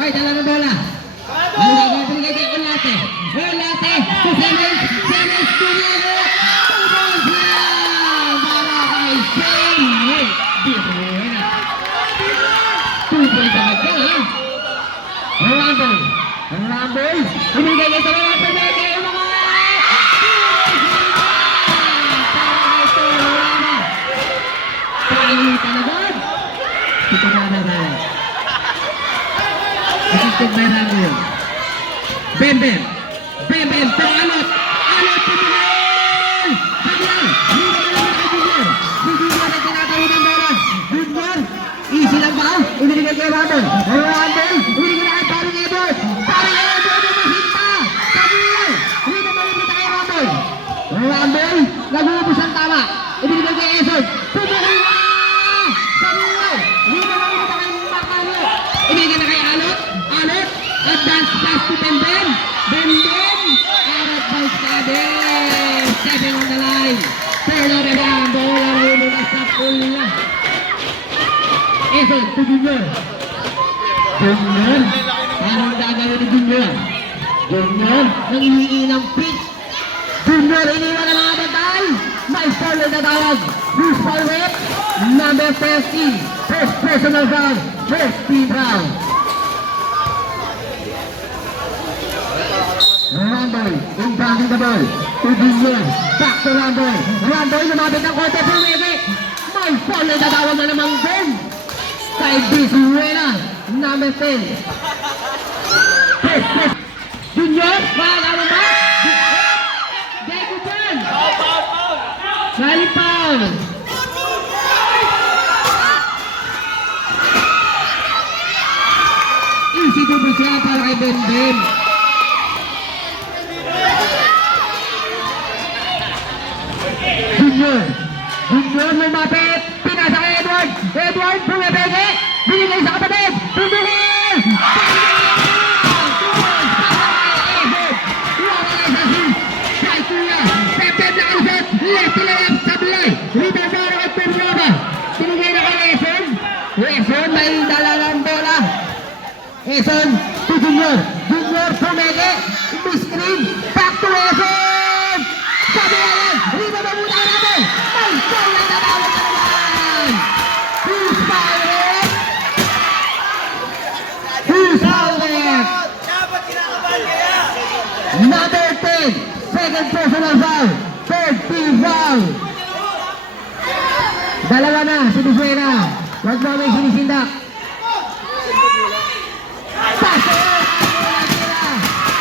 May dala ng bola. Ano gagawin kay Olate? Olate to Simmons. Simmons to Diego. Tubos lang para kay Shane. Di buena. Tupoy sa magka, ha? Rumble. Hinigay niya sa mga pameke. Palitan agad. Ito na. Assisted by Rambo. Bembem to Alot pumulay! Sabihan! Hindi na naman kay Junior. Si Junior ay tinatawid ng bola. Junior, easy lang ba? Ibinigay kay Rambo. Ibinigay na kay Paring Edward. Paring Edward yung masinta! Sabihan! Hindi na malipita kay Rambo. Nag-uubos ang tama. Ibinigay kay Eson. Pumulay na! Sabihan! Hindi na malipita kay Makano. Ibinigay na kay Alot. Advance pass to Bembem. Arap bounce ka din. Stepping on the line. Turnover down. Bola na sa pula. Eson to Junior. Anong gagawin ni Junior? Junior, nang iniinang pitch. Junior, iniwan na mga batay. May foul na tawag. Who's foul with? Number 30. First personal foul. First team foul. Ramboy, inbounding the ball to Junior, back to Ramboy. Ramboy, lumapit ng kote, pumili. May foul na tatawag na namang Ben. Kay Bisuena, number 10. Junior, makagawa ba? Diego Jan. Sali foul. Easy to be siya para kay Ben. Junior lumapit, pinasa kay Edward, pumipeke, binigay sa kapatid, pumihil! Pepep na kalusot, left to left, sablay, ribadara at Perloba, binigay na kay Eson, may dala ng bola, Eson to Junior pumeke, screen, back to Eson, sabi na yan, ribadara muna natin, may foul na natawag na naman, who's fired? Number 10, second personal foul, third team foul. Dalawa na, si Bisuena. Wag mo may sinisindak. Paso!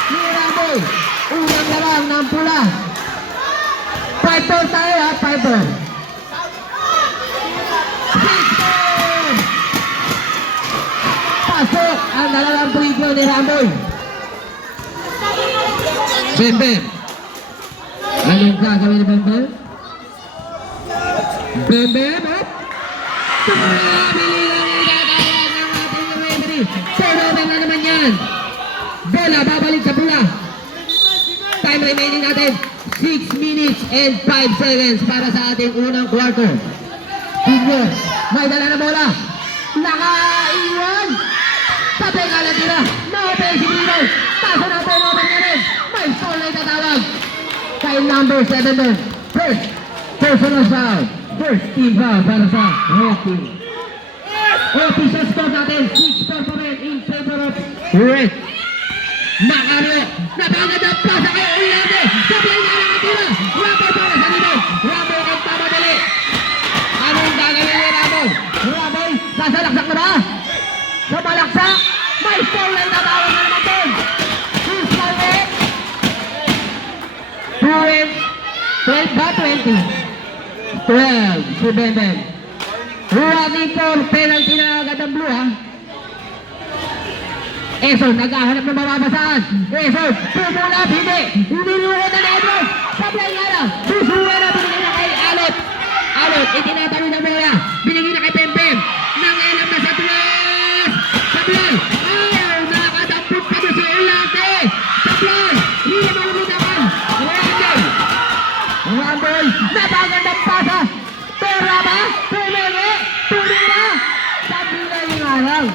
Ni Rambo. Unang lamang ng pula. 5-4 tayo, ha? 5-4. 6-4! Pasok ang dalawang preview ni Rambo. Bembem. Anong gagawin ni Bembem? Bembem, ha? Tumabili lang ang gagawin ng ating referee. Turnover na naman yan. Bola, babalik sa pula. Time remaining natin, 6 minutes and 5 seconds para sa ating unang quarter. Junior, may dala na bola. Nakaiwan. Tabi ka na tira. No offensive rebound. Paso na turnover na rin. May foul na itatawag. Kay number 7 doon. First personal foul. First team foul para sa red team. Official score natin, 6-4 pa rin in favor of red. Makaro, napagad ang pasa kay Olate. Sabihin na nakatira. Rambo para sa dito. Rambo ang pamadali. Anong gagawin ni Rambo? Rambo, sasalaksak na ba? Sa balaksak, may May foul na itatawag na naman doon. Who's foul it? 12 ba? 20? 12. Si Beben. Running for penalty na agad ang blue ha. Eson, naghahanap ng mababasaan. Eson, pumulap, hindi. Iniluwa na Edward. Sablay nga lang. Susuwa na, binigay na kay Alot. Alot, itinatawi na bola. Binigay na kay Pempem. Nangalam na sa tuwas. Sablay. Ayaw, nakadampot pa doon si Ulate. Sablay. Hindi malumitakan. Randall. Randall, napagandang pasa. Pera ba? Pumere. Pumera. Sablay nga lang.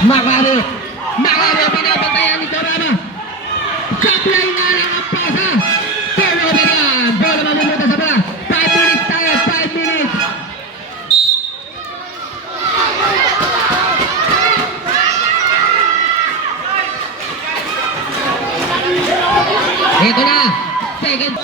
Makari binabantayan ni Torama. Sablay nga lang ang pasa. Pero ganyan, bola mamumuta sa bola. 5 minutes tayo, 5 minutes. Ito na, second.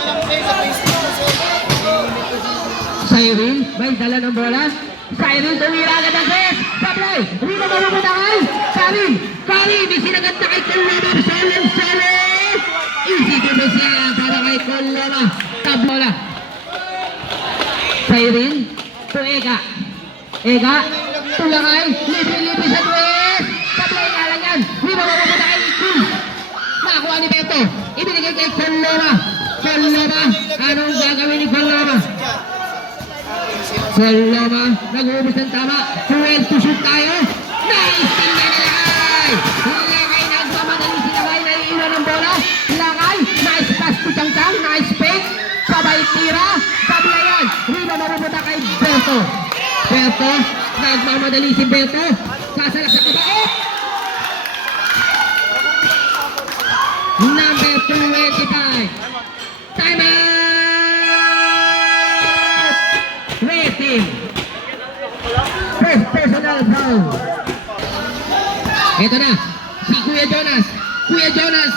Cyril, may dala ng bola. Cyril, tumira agad ang set. Sablay, Rino mamumuta kay Karim. Karim, isinagat na kay Coloma. Solen. Easy to miss yan para kay Coloma. Tablola. Cyril, to Ega. Ega, tulangay, lipi sa duwes. Sablay nga lang yan. Rino mamumuta kay Kul. Nakakuha ni Beto. Ibinigay kay Coloma. Coloma, anong gagawin ni Coloma? Coloma, nag-uubos ng tama. 12 to shoot tayo. Naisting na nilakay. Lakay, nagmamadali si Lakay. Naiiwan ng bola. Lakay, nice pass to Changchang. Nice fake. Sabay tira. Sablayan. Rino marupunta kay Beto. Beto, nagmamadali si Beto. Sasalak sa kabao. Number 25. Time out! Rating. First personal foul. Ito na, si Kuya Jonas. Kuya Jonas,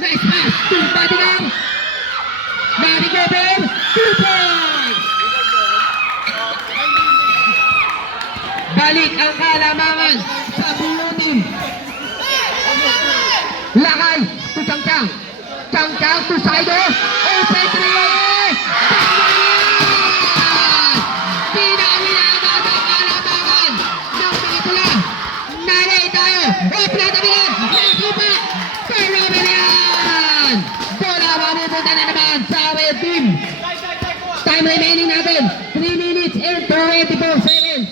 nice pass to Badigar. Badigar, 2 points. Balik ang kalamangan sa blue team. Lakay to Changchang. Changchang to Saido. Open 3. Pinawinagan ang kalamangan ng mga pula. Nanay tayo. Open na tabigan. Nasipa. Perobilian. Bola mamupunta na naman sa away team. Time remaining natin. 3 minutes and 24 seconds.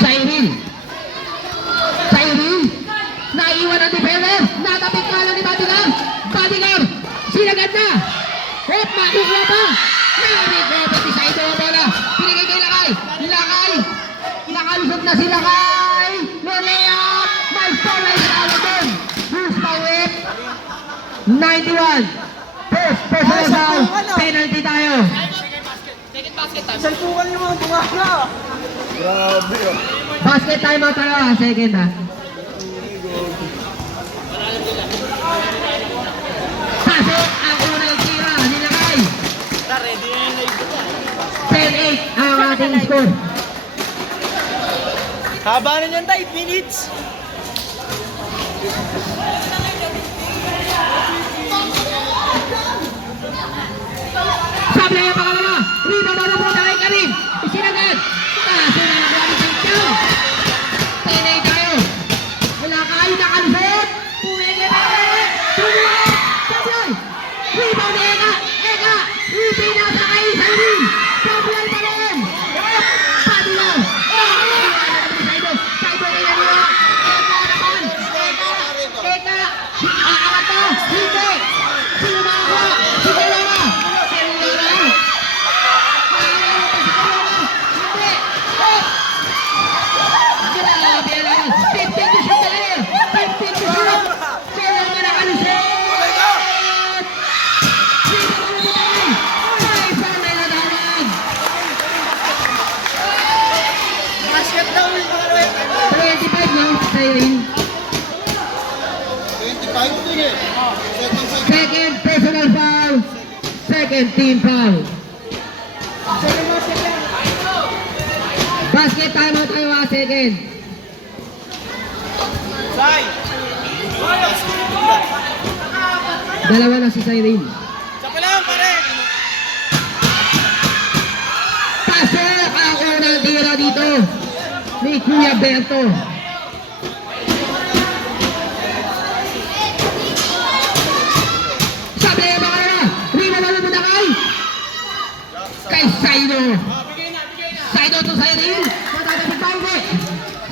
Cyril. Naiiwan ang defender. Natapit nga lang ni Badigar. Badigar. Sinagad na. Hop, makukuha pa. Nari-recover ni Saido ang bola. Pinigay kay Lakay. Lakay. Nakalusot na si Lakay. Leleap. May foul na itatawag doon. Who's foul? 91. First personal foul. Penalty tayo. Salpungan yung mga bumala. Grabe oh. Basket time out tayo. Second ha. Pasok ang unang tira ni Lakay. 10-8 ang ating score. Haba na yan tayo, 8 minutes. Sablay ang pangalawa. Rino marupunta kay Karim. Isinagad. Kaso na nakuha ni Changchang. 10-8 tayo. Lakay nakalusot. Pumigil na. Tumulong. Sablay. Rebound ni Ega. Ega. Ipinasa kay Cyril. Sablay pa rin. Padilaw. Saido. Saido kay Ega. Ega naman. Ega. Aangat to. Hindi. Sino makakuha? Si Coloma. Basket daw yung mga 25 lang, Cyril. 25 din eh. Second personal foul. Second team foul. Basket, timeout tayo mga second. Sai! Dalawa na si Cyril. Sa lang, pare! Pasok ang unang tira dito ni Kuya Berto. Sabi ng mga na, Rino na muna kay Saido. Saido to Cyril. Matatapit pa hindi.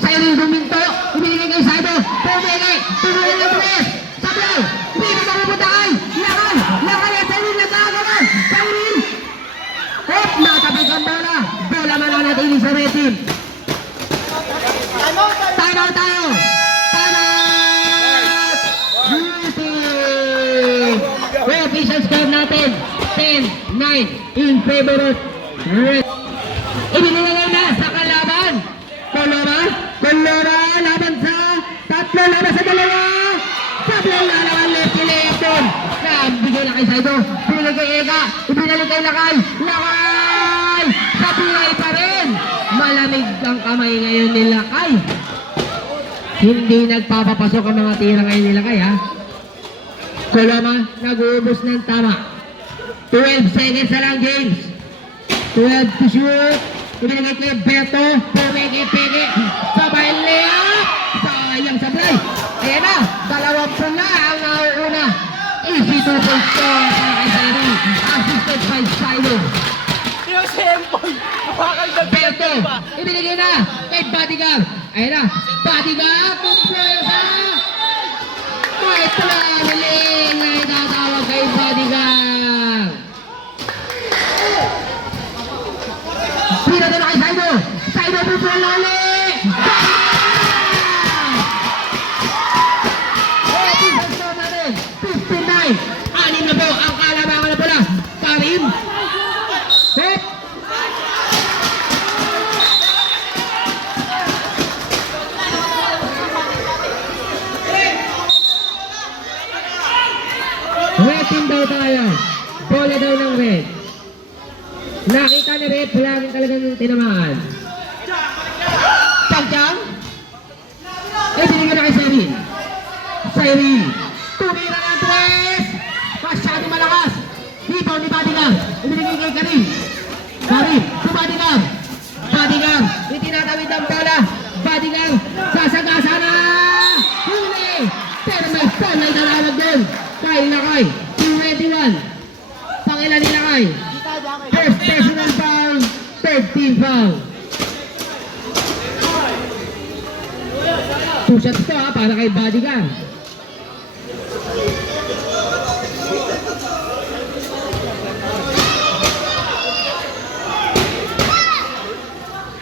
Cyril guminto. Ibinigay kay Saido. Pumili ng press. Sabi lang, Rino na muna kay. Lakay at Cyril nagkakaroon. Cyril. Hop, natapit ang bola. Bola mananatili sa red team. Time out tayo. Time out. Beauty. Official score natin. 10-9 in favor of red. Ibinilagay na sa kalaban. Kolora laban sa tatlo, laban sa dalawa. Sablay na naman left election. Bigay na kay Saido. Binigay kay Ega. Ibinalik kay Lakay. Sablay pa rin. Malamig ang kamay ngayon ni Lakay. Hindi nagpapapasok ang mga tira ngayon ni Lakay, ha? Koloma, nag-uubos ng tama. 12 seconds na lang, James. 12 to shoot. Ibinigay kay Beto. Pumegi. Sabay layup. Sayang sablay. Ayan na. 20 na ang nauuna. Easy 2 points score para kay Cyril. Assisted by Saido. Yung simple! Makakagdag Beto. Ibinigay na kay Bodyguard. Ayan na. Bodyguard. Kumpresa. May traveling na itatawag kay Bodyguard. Pina doon na kay Saido. Saido pupulang lali. Episode show natin. 59. Anim na po ang kalabangan na pula. Karim. Hop. Red team daw tayo. Bola daw ng red. Nakita ni Red, laging talagang tinamaan. Chang-chang. Binigyan na kay Cyril. Tumira ng tres. Masyado malakas. Rebound ni Bodyguard. Ibinigay kay Karim. To Bodyguard. Itinatawid ang bola. Bodyguard. Sasagasa na. Huli. Pero may foul na itatawag doon. Kay Lakay. 21. Pangilan ni Lakay. First personal foul, third team foul. 2 shots to, ha, para kay Bodyguard.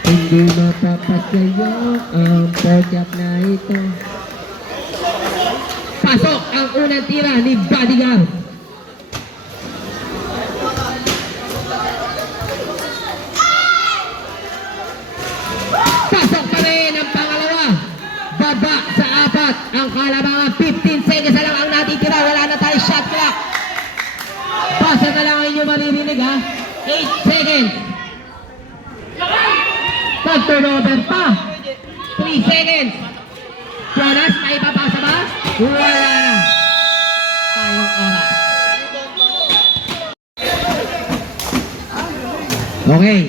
Hindi mapapasaya ang pork-up na ito. Pasok ang unang tira ni Bodyguard. Pasok pa rin ang pangalawa. Baba sa 4 ang kalabangan. 15 seconds na lang ang natitira. Wala na tayo shot clock. Basta na lang ang inyo maririnig, ha. 8 seconds. Pag-turnover pa. 3 seconds. Jonas, may papasa ba? Wala na. Tayong oras. Okay.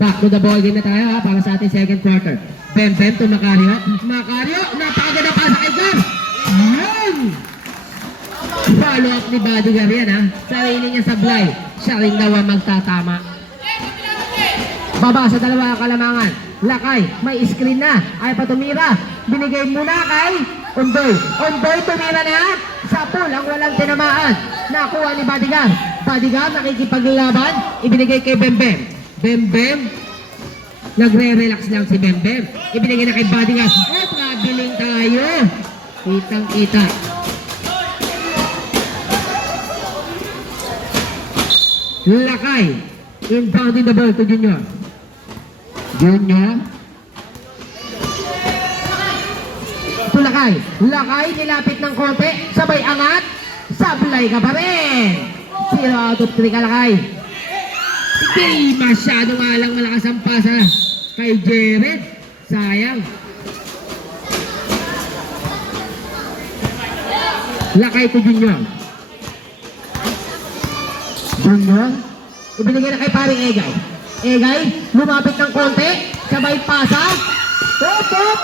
Back to the ball game na tayo, ha, para sa ating second quarter. Bem to Macario. Napakaganda pa sa kay Gar. Yun! Follow up ni Bodyguard yan, ha. Sarili niya sablay. Siya rin daw ang magtatama. Baba sa dalawa kalamangan. Lakay, may screen na. Ay pa tumira. Binigay muna kay Undoy. Tumira na. Sa pool ang walang tinamaan. Nakuha ni Bodyguard. Nakikipaglaban. Ibinigay kay Bem. Nagre-relax lang si Bem. Ibinigay na kay Bodyguard. Traveling tayo. Kitang-kita. Lakay. Inbounding the ball to Junior. To Lakay. Nilapit ng konti. Sabay angat. Sablay ka pa rin. 0 out of 3 ka, Lakay. Hindi masyadong malakas ang pasa kay Jared. Sayang. Lakay to Junior. Junior. Ibinigay na kay paring Egay. Egay, lumapit ng konti. Sabay pasa. Hop, hop.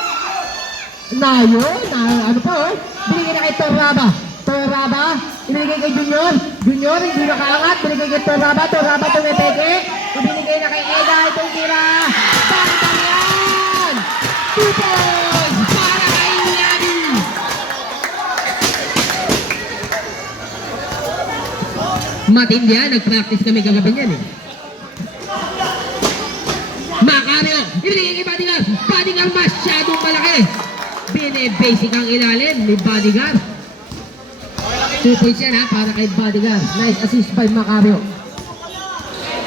Ano po? Binigay na kay Torraba. Torraba. Ibinigay kay Junior. Junior, hindi nakaangat. Binigay kay Torraba. Torraba tumepeke. Ibinigay na kay Egay. Itong tira. Bantang yan! 2 points para kay Yagi. Matindi yan. Nag-practice kami kagabi niyan eh. Macario. Ibinigay kay Bodyguard. Bodyguard masyadong malaki. Bine-basic ang ilalim ni Bodyguard. 2 points yan ha, para kay Bodyguard. Nice assist by Macario.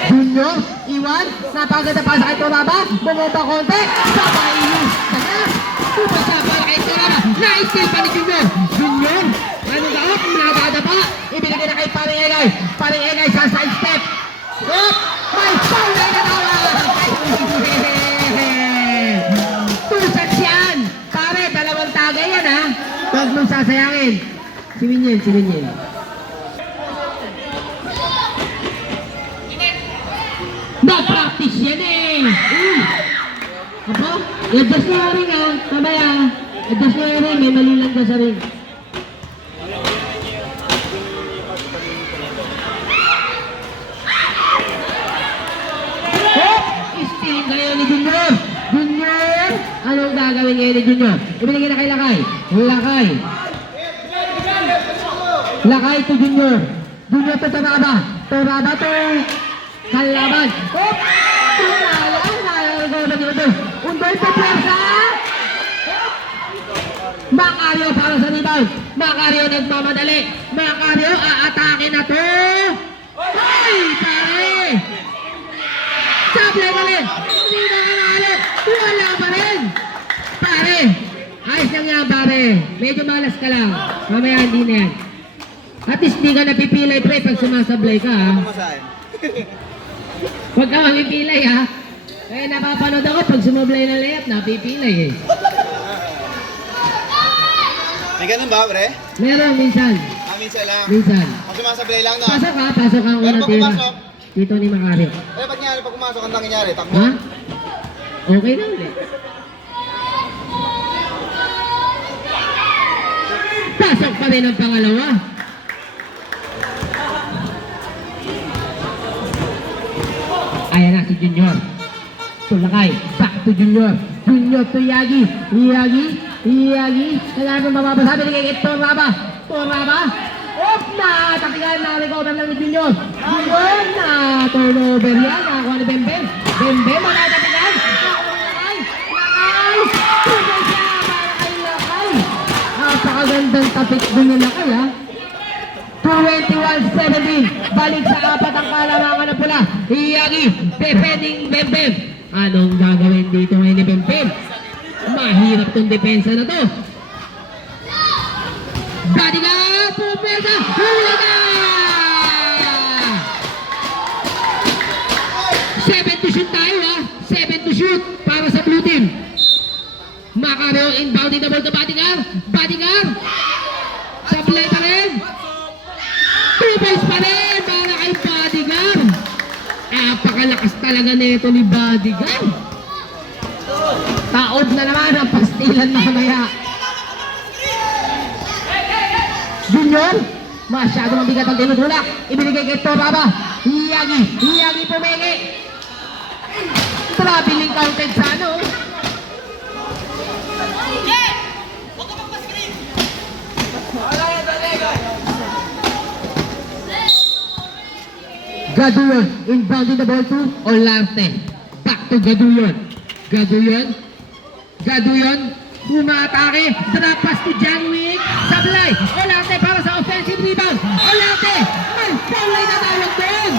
Junior, Iwan, napaganda pa sa kay Toraba. Bumaba konti. Sabay yung tagas. 2 points yan para kay Toraba. Nice kill pa ni Junior. Junior, anong gaot? Nagada pa. Ibinigay na kay Paring Egay. Paring Egay sa side step. Hop! May foul na natawa. 2 shots yan. Pare, dalawang tagay yan ha. Huwag mong sasayangin. Si Minyen. Na-practice yan eh. Ako, i-adjust mo yung ring ha. Mamaya, adjust mo yung ring. May mali lang ka sa ring. Oh! Stealing kayo ni Junior. Junior! Anong gagawin ngayon ni Junior? Ibinigay na kay Lakay. Lakay to Junior. Junior to Toraba. Toraba to Kalaban. Oh! Undoy to Pwersa. Macario para sa rebound. Macario nagmamadali. Macario aatake na to. Ay! Pare! Sablay pa rin! Hindi na kanalo! Wala pa rin! Pare! Ayos lang yan pare! Medyo malas ka lang. Mamaya hindi na yan. At least di ka napipilay pre pag sumasablay ka ha. Huwag ka mamipilay ha. Eh napapanood ako pag sumablay na layap, napipilay eh. May ganun ba, pre? Meron minsan. Minsan lang. Minsan. Kung sumasablay lang, no? Pasok ha, pasok ang Pero unang pag tira. pumasok? Dito ni Macario. Pag nangyari, pag pumasok, ang nangyari, takbo. Ha? Okay na ulit. Pasok pa rin ang pangalawa. Ayan na si Junior. Tulakay. Back to Junior. Junior to Yagi. Yagi. Kailangan mapapasabi ni kay Toraba. Op na! Tatigan na recover lang ni Junior. Junior na turnover yan. Nakakuha ni Bembem. Bembem ang natatigan. Lakay. Tugay siya para kay Lakay. Napakagandang tapik din ni Lakay ha. 21-17. Balik sa apat ang kalamangan ng pula. Iyagi. Defending Bembem. Anong gagawin dito ngayon ni Bembem? Mahirap tong depensa na to. Bodyguard! Pumesa! Huli na! 7 to shoot tayo ha. 7 to shoot para sa blue team. Macario inbounding the ball to Bodyguard. Sablay pa rin. 2 points pa rin para kay Bodyguard. Napakalakas talaga nito ni Bodyguard. Taob na naman ang pastilan mamaya. Junior, masyado mabigat ang tinutulak. Ibinigay kay Toraba. Iyagi pumili. Traveling counted sa ano. Gaduyon, inbounding the ball to Olarte. Back to Gaduyon, umatake, drop pass to John Wick, sablay, Olarte para sa offensive rebound, Olarte, ay, foul na tawag doon.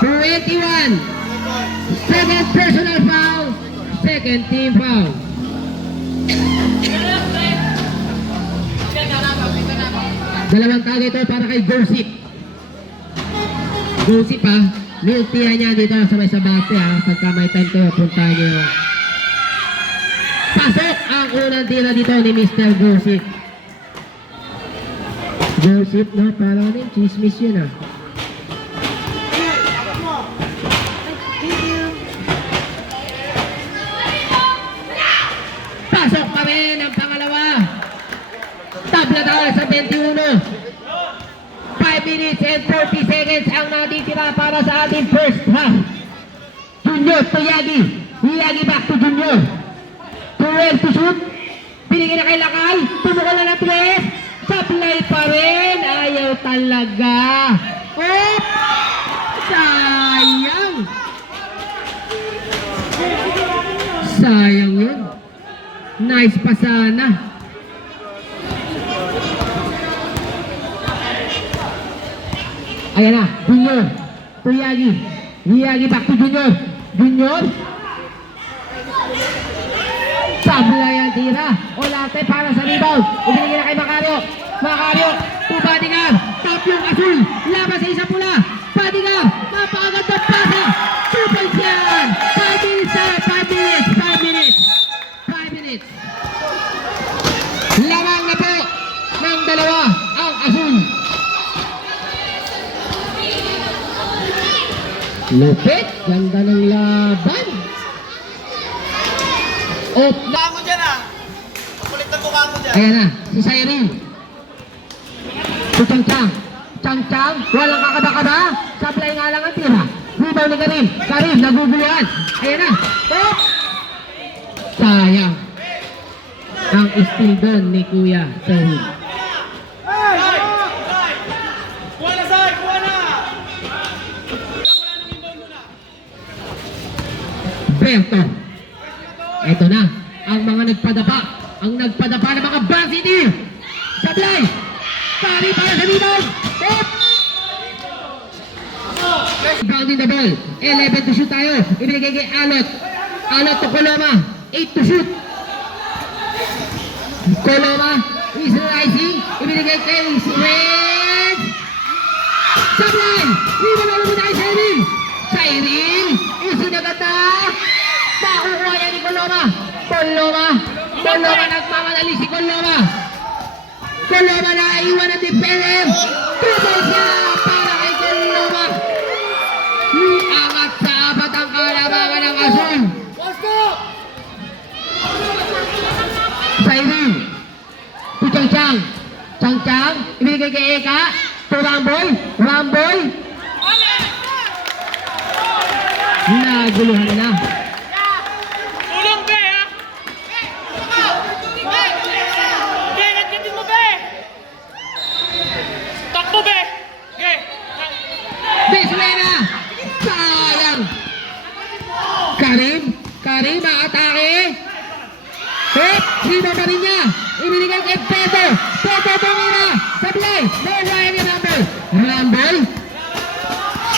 21, second personal foul, second team foul. Dalawang tagay ito para kay Gossip ha. Miltihan niya dito sa may sabate ha. Pagka may time kayo, puntahan niyo. Pasok ang unang tira dito ni Mr. Gossip. Gossip na, parang ano yung chismis yun ah. Pasok pa rin ang pangalawa. Tabla tayo sa 21. 5 minutes and 40 seconds ang natitira para sa ating first half. Junior to Yagi. Yagi back to Junior. Turel to shoot. Binigyan na kay Lakay. Tumukol na ng 3. Supply pa rin. Ayaw talaga. Oh! Sayang. Sayang yun. Nice pa sana. Ayan na, Junior. To Yagi. Yagi back to Junior. Junior. Sabla yan tira. Olate para sa rebound. Ibinigay na kay Macario. Macario. To Badigar. Tap yung asul. Labas sa isang pula. Badigar. Napakaganda pasa. 2 points yan. 5 minutes na. 5 minutes. 5 minutes. 5 minutes. Lamang na po ng dalawa ang asul. Lupit. Ganda ng laban. Off. Mukha mo dyan ah. Kulit na mukha mo dyan. Ayan na, si Cyril. Si Chang. Chang, walang kakada-kada. Sablay nga lang ang tira. Rebound ni Karim. Karim, naguguluhan. Ayan na. Oh! Sayang. Ang steal doon ni Kuya Cyril. Kuha na, Sai! Kuha na! Berto. Ito na, ang mga nagpadapa. Ang nagpadapa ng mga varsity. Sablay. Pari para sa rebound. Off. Bounding the ball. 11 to shoot tayo. Ibinigay kay Alot. Alot to Coloma. 8 to shoot. Coloma is rising. Ibinigay kay Red. Sablay. Rebound na lumita kay Cyril. Cyril. Isinagata. Makukuha yan ni Coloma. Coloma nagmamadali si Coloma. Coloma na iwan ng defender. 2 points na para kay Coloma. Angat sa apat ang kalabangan ng Asul. Cyril. Si Chang. Chang. Ibigay kay Eka. To Ramboy. Naguluhan na. Tulong, be, ha? Be, nagkitin mo, be! Takbo, be! Okay. Beslena! Sayang! Karim atake. Hop! Sino pa rin niya? Ibinigay kay Peto tumira! Sablay! Nawawayan ni Rumble!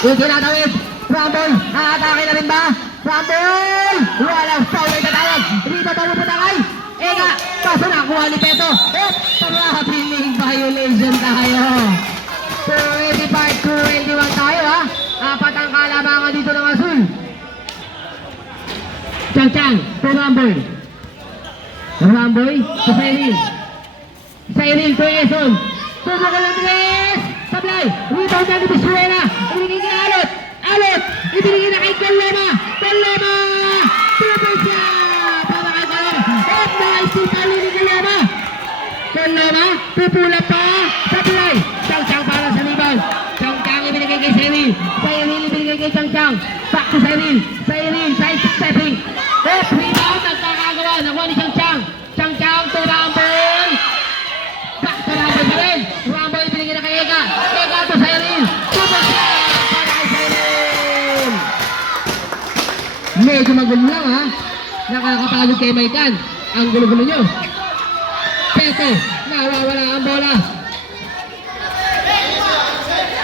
Itinatawid! Rumble! Aatake na rin ba? Rumble! Walang foul ay tatawag! Rito pupunta kay Eka! Kaso nakuha ni Peto! Hop! Parating violation tayo! 25-21 tayo ha! Apat ang kalabangan dito ng Asul! Chang to Ramboy to Cyril to Eson Tubo ka lang tres Sablay Rebound na ni Bisuela Ibinigay kay Alot Ibinigay na kay Coloma 2 points siya para kay Coloma at na-isip talo ni Coloma pupula pa Sablay Chang para sa rebound Chang ibinigay kay Cyril ibinigay kay Chang back to Cyril side stepping rebound nagkakagawa nakuha ni Chang to Rumble back to Rumble pa rin Rumble ibinigay na kay Eka to Cyril super shot para kay Cyril medyo magulo lang ha nakakapagod kay Maikan ang gulo-gulo nyo Peto nawawala ang bola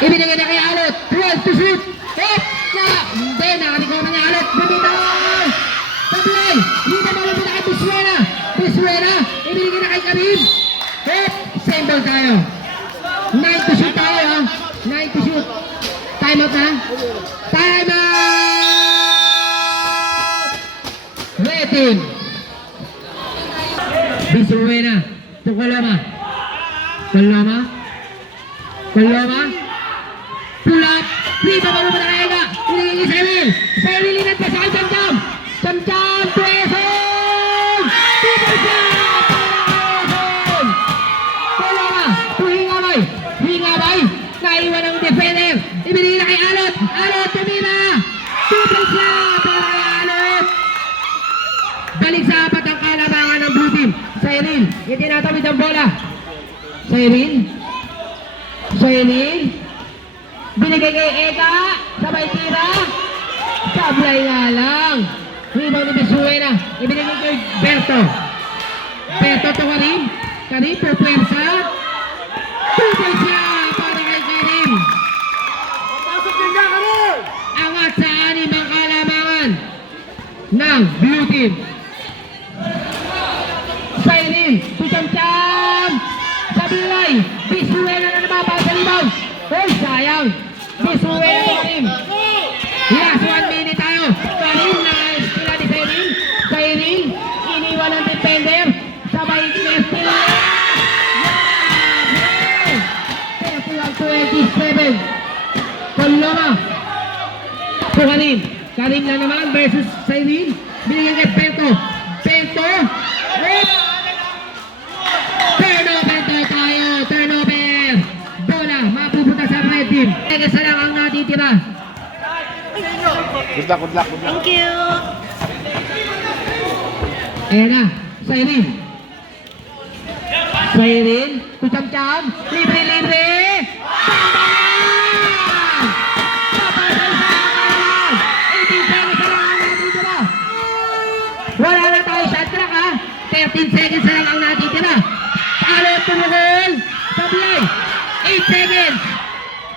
ibinigay na kay Alot 12 to shoot hindi nakarecover niya Alot bumitaw Sablay hindi malapit na kay Bisuela ibinigay na kay Karim same ball tayo 9 to shoot tayo ha 9 to shoot time out na. Time out! Red team. Bisuena. Tukoloma. Koloma. Koloma. Pull up. Riba pa mo na kaya ka. Pinigil sa Emil. Sa Emil inat pa sa kay Jam-Jam. Jam-Jam. Tueson. Triple shot. Tueson. Koloma. Tuhingabay. Hingabay. Naiwan ang defender. Ibinigay na kay Alot. Alot. Tumira. Triple shot. Para kay Alot. Balik sa apat ang kalabangan ng blue team. Cyril. Itinatawid ang bola. Cyril. Cyril. Binigay kay Eka. Sabay tira. Sablay nga lang. Rebound ni Bisuena. Ibinigay kay Berto. Berto to Karim. Karim po puwersa. Triple shot para kay Karim. Angat sa anim ang kalamangan ng blue team. Cyril. Tucham-cham. Sabilay. Bisuena na naman para sa rebound. Oh, sayang. Bisuena to Karim. Last 1 minute tayo. Karim na sila ni Cyril. Cyril. Iniwan ang defender. Sabay left field. Yeah! 27. Koloma. To Karim. Karim na naman versus Cyril. Binigyan kay Peto. Peto. Turnover tayo. Turnover. Bola. Mapupunta sa red team. Isa lang ang natitira. Good luck, good luck, good luck. Thank you. Ayan na. Cyril. Cyril. Tucham-cham. Libre, libre. Tambalan! Papasal sa kalaman. 18 seconds na lang ang natitira. Wala na tayo shot clock ha. 13 seconds na lang ang natitira. Alot tumukol. Sablay. 8 seconds.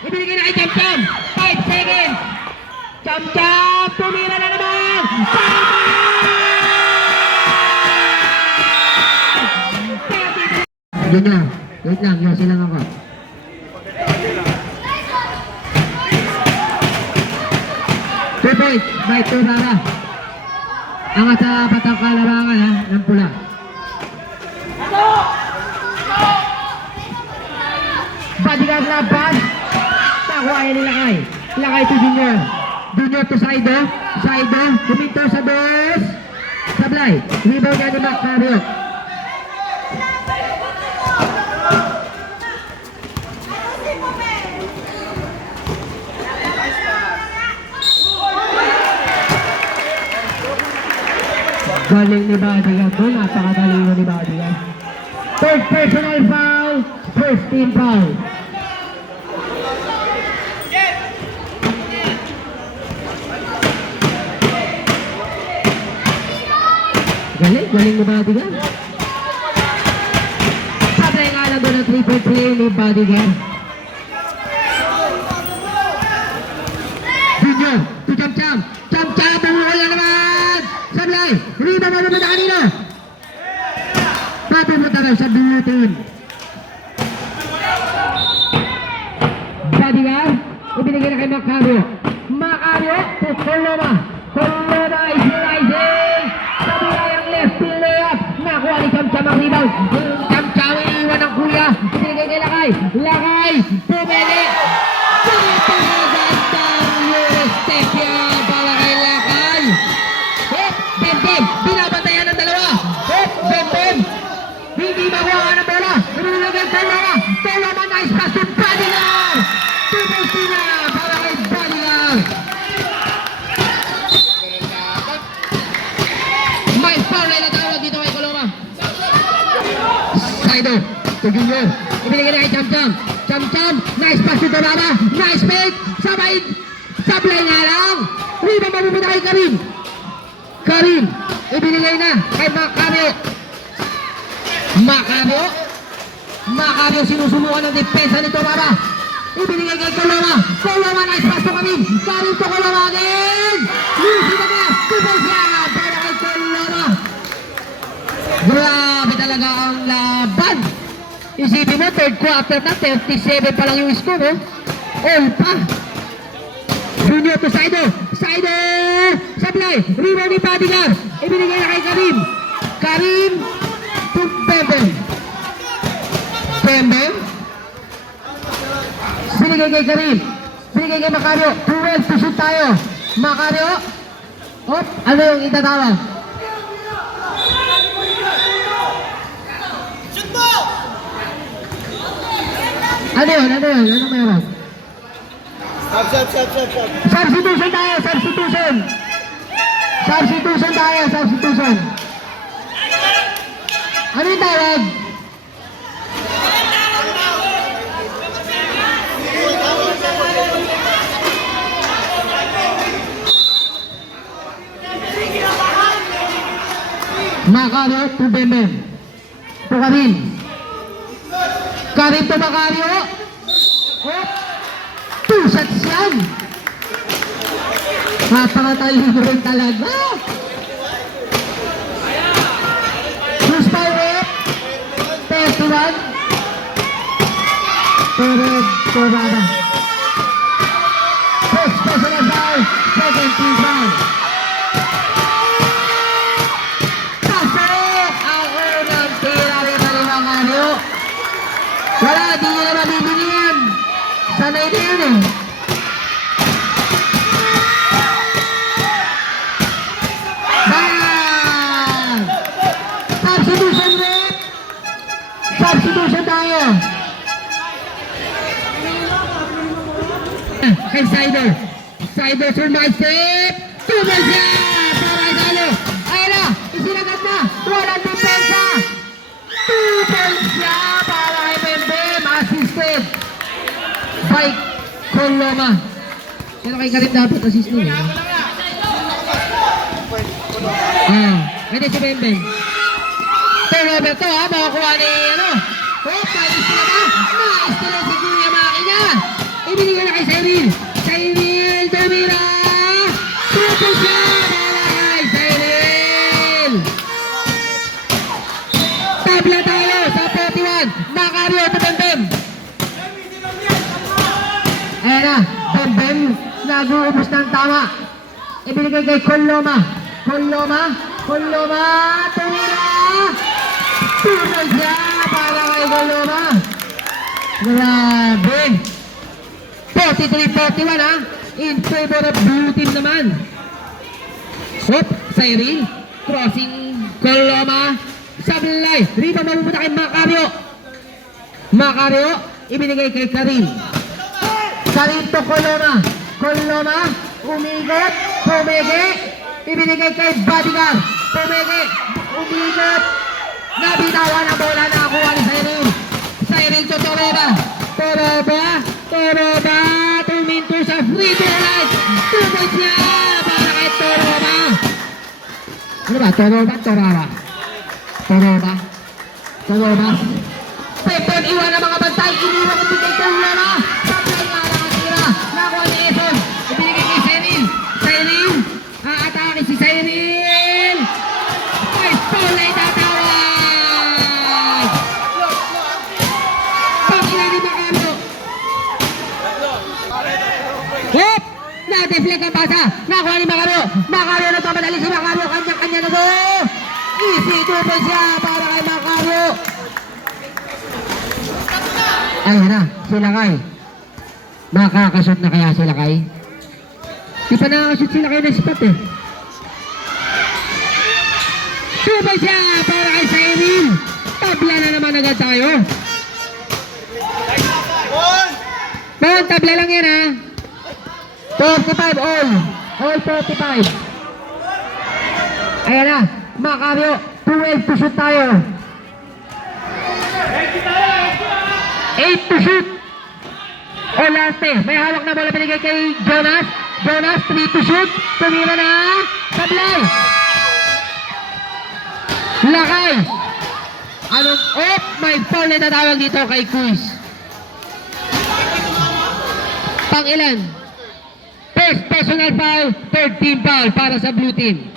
Ibinigay na kay Jam-Jam. 5 seconds. Jam-Jam. Tumira na naman. Yun na. Wait lang. Yosi lang ako. Two points. By Turara. Angat sa patang kalabangan ha. Ng pula. Bodyguard na pass. Nakuha yan ni Lakay. Lakay to Junior. Junior to Saido. Saido. Kuminto sa dos. Sablay. Rebound niya ni Macario. Galing ni Bodyguard doon. Napakagaling ni Bodyguard. Third personal foul. First team foul. Galing ni Bodyguard. Sabay nga lang doon ang 3-point play ni Bodyguard. Junior, to Jam-Jam. Jam-Jam, bumukol na naman. Sablay, rebound na naman na kanino. Papupunta daw sa blue team. Bodyguard, ibinigay na kay Macario. Macario, to Koloma. Koloma is rising. Sabay ang left field layup. Nakuha ni Jam-Jam ang rebound. Jam-Jam iiwan ng kuya. Ibinigay kay Lakay. Lakay, pumili. Stepia para kay Lakay. Bem-Bem, binabantayan ng dalawa. Bem-Bem, hindi makuha ng bola. Ibinigay kay Koloma. Koloma, nice pass to Bodyguard. Triple sina para kay Bodyguard. May foul na tawag dito kay Koloma. Saido, to Junior. Ibinigay na kay Jam-Jam. Jam-Jam, nice pass to Torara. Nice fake. Sabay, sablay nga lang. Rebound mapupunta kay Karim. Karim, ibinigay na kay Macario. Macario sinusubukan ng depensa ni Torara. Ibinigay kay Koloma. Koloma, nice pass to Karim. Karim to Koloma again. Lucy na ba? Triple shot para kay Koloma. Grabe talaga ang laban. Isipin mo, third quarter na, 37 pa lang yung score, oh. All pa. Macario to Saido. Saido! Sablay! Rebound ni Bodyguard. Ibinigay na kay Karim. Karim to Bembem. Bembem. Binigay kay Karim. Binigay kay Macario. 12 to shoot tayo. Macario. Op, ano yung itatawag? Shoot mo! Ano yun? Ano yun? Ano meron? Sab. Substitution tayo, substitution. Substitution tayo, substitution. Ano yung tawag? Macario to Bembem. To Karim. Karim to Macario. Hop. 2 shots yan. Napakatayo rin talaga. Who's by rep? 31. Torada. First personal foul. Second team foul. Pasok! Ang unang tira rin na ni Macario. Wala, di nila mabibili yan. Sanay na yan eh. Bang! Substitution rep. Substitution tayo. Kay Sider. Sider sur my step. Tubal siya! Para italo. Ayun na! Isinagat na! Walang depensa! Tubal siya! Para kay Bembem. Assisted by Coloma. Pero kay Karim dapat assist nun eh. Pwede si Bembem. Turnover to ha. Makakuha ni ano. Oh, pwede sila ba? Nice to lang si Kuya Makina. Ibinigay na kay Cyril. Cyril tumira. Triple siya. Para kay Cyril. Tabla tayo sa 41. Macario to Bembem. Ayan na. Bembem. Nag-uubos ng tama. Ibinigay kay Coloma. Coloma. Tumira. Tunod siya para kay Coloma. Grabe. 43-41 ha. In favor of blue team naman. Hop, Cyril. Crossing Coloma. Sablay. Rito mapupunta kay Macario. Macario. Ibinigay kay Karim. Karim to Coloma. Umigot. Pumege. Ibinigay kay Bodyguard. Pumege. Umigot. Nabitawan ang bola na nakuha ni Cyril. Cyril to Toroba. 2 minutes sa free throw line. 2 points niya para kay Toroba. Ano ba? Toroba. Pepon, iwan ang mga bantay. Iniwan ang bigay kay Lora. Sablay nga lang ang tira. Nakuha ni Eson. Ibinigay kay Cyril. Aatake si Cyril. Ay, foul na itatawag. Pangina ni Macario. Hop! Na-deflect ang pasa. Nakuha ni Macario. Macario nagpamadali si Macario. Kanya-kanya na go. Easy 2 points siya para kay Macario. Ayun na, sila kay. Makakashoot na kaya sila kay? Di pa nakakashoot sila kay na spot eh. Tubay siya para kay Cyril. Tabla na naman agad tayo. Bawang tabla lang yan ha. 45 all. All 45. Ayan na, Macario. 12 to shoot tayo. 8 to shoot. Olante. May hawak na bola binigay kay Jonas. 3 to shoot. Tumira na. Sablay. Lakay. Anong, oh, may foul na natawag dito kay Cruz. Pang ilan? First personal foul, third team foul para sa blue team.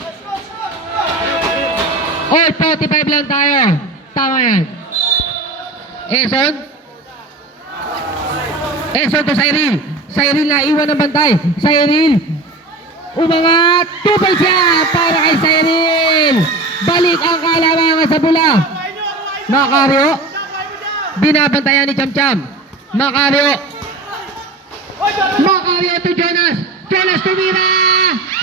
All 45 lang tayo. Tama yan. Eson to Cyril. Cyril na iwan ng bantay. Cyril. Umangat. 2 points siya para kay Cyril. Balik ang kalamangan sa pula. Macario. Binabantayan ni Cham Cham. Macario. Macario to Jonas. Jonas tumira.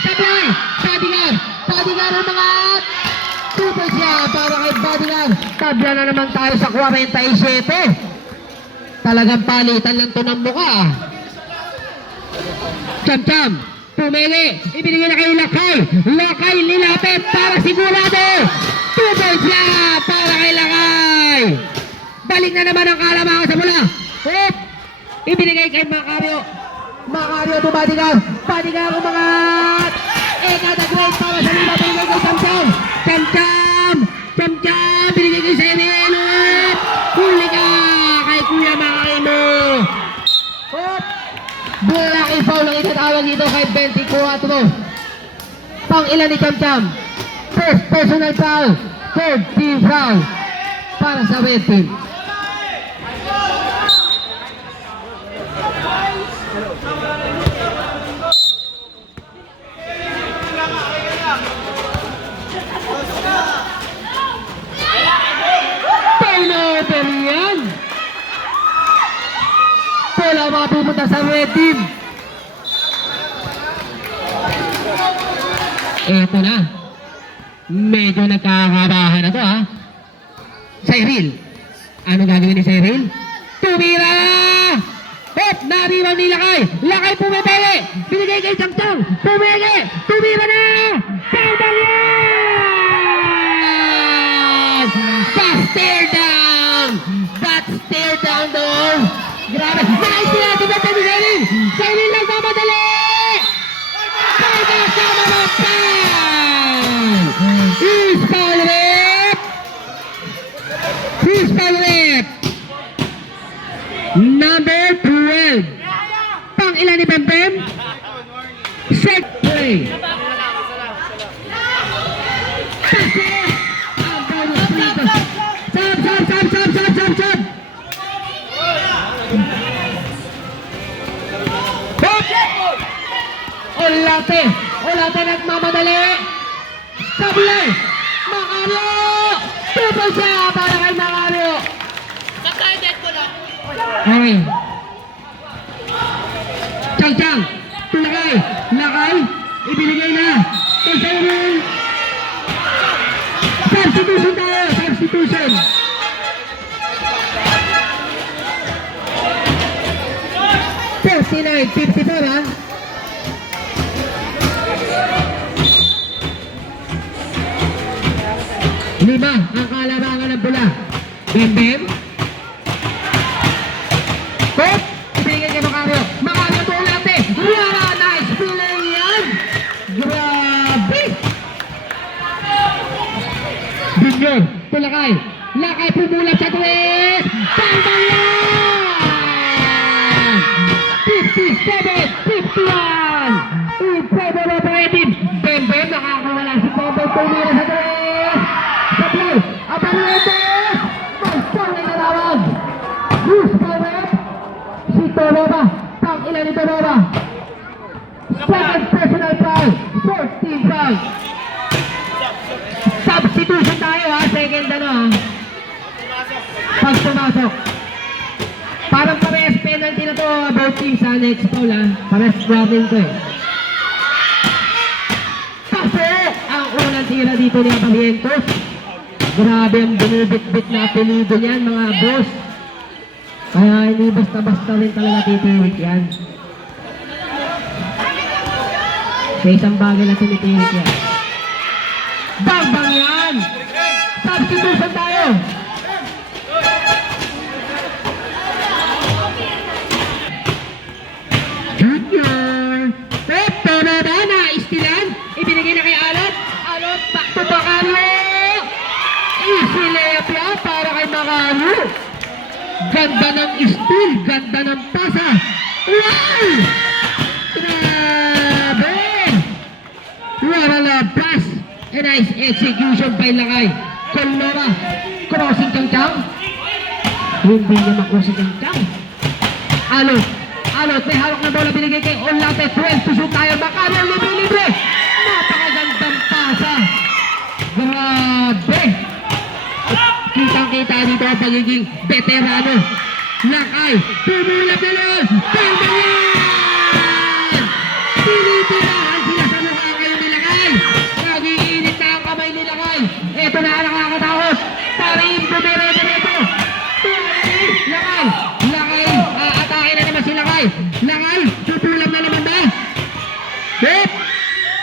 Sablay. Badigar. Badigar umangat. 2 points siya para kay Badigar. Tabla na naman tayo sa 47. Talagang palitan lang to ng mukha. Cham Cham. Pumili. Ibinigay na kay Lakay. Lakay nilapit para sigurado. 2 points siya para kay Lakay. Balik na naman ang kalamangan sa mula. Hop. Ibinigay kay Macario. Macario to Badigar. Badigar umangat. Ekada great para sa lima. Binigay kay Cham Cham. Cham Cham. Cham Cham. Binigay kay Cyril. Huli ka kay Kuya Macario. Hop. Bulaki foul ang itatawag dito kay 24. Pang ilan ni Cham Cham? First personal foul. Third team foul. Para sa red team. Turnover yan. Bola mapupunta sa red team. Eto na. Medyo nagkakabahan na to ha. Cyril. Ano gagawin ni Cyril? Tumira! Hop! Nariwan ni Lakay. Lakay pumipili. Binigay kay Cham Cham. Pumili. Tumira na! Pagdang yan! Pa-stare down! That's stare down doon. Grabe. Nice nila. Tumata ni Cyril. Cyril nagmamadali! Pagkasama na pa! He's foul rip! He's foul rip! Number 12. Pang ilan ni Bempem? Set play. Pase! Ang bonus dito. Sab! Olate nagmamadali. Sablay! Macario! Triple siya para kay Macario. Kakaedit ko lang. Okay. Chang Chang! Tulakay! Lakay! Ibinigay na! Cyril! Substitution tayo! Substitution! $59, 54 ha? Lima ang kalamangan ng pula. Bem. Hop! Ibigay kay Macario. Macario po natin. Wala! Nice play yan! Grabe! Junior, tulakay. Lakay pumulat sa twist! Tandang yan! 57, 51! In favor of Reddit. Bem, nakakawala si Bobo. Tumira sa twist! Sablay! Abarientes! Mag-score na natawag! Bruce Powell! Si Toroba! Pang ilan ni Toroba? Second personal foul! Fourth team foul! Substitution tayo ha! Second ano ha? Pag pumasok. Parang parehas penalty na to about team sa next foul ha? Parehas grabbing to eh. Kasi ang unang tira dito ni Abarientos. Grabe ang binibit-bit na apelido niyan mga boss. Kaya hindi basta-basta rin talaga titirik yan. Sa isang bagay na tinitirik yan. Bang yan! Substitution tayo! Junior! Pepe na ba na istilan? Ibinigay na kay Alot. Alot, back to Macario! Easy layup yan para kay Macario. Ganda ng steal, ganda ng pasa. Wow! Grabe! What a love pass. A nice execution by Lakay. Colora. Crossing Chang Chang. Hindi niya makrosing Chang Chang. Alot. Alot, may hawak na bola binigay kay Olate. 12 to shoot tayo. Macario libre. Napakagandang pasa. Grabe. Kitang-kita dito ang pagiging veterano. Lakay. Tumulap na lang. Pagbayan! Tinitirahan sila sa mukha kayo ni Lakay. Nagiinit na ang kamay ni Lakay. Ito na ang nakakatakot. Parin, bumere-dereto. Lakay. Lakay. Aatake na naman si Lakay. Lakay. Tutulang na naman ba? Hip.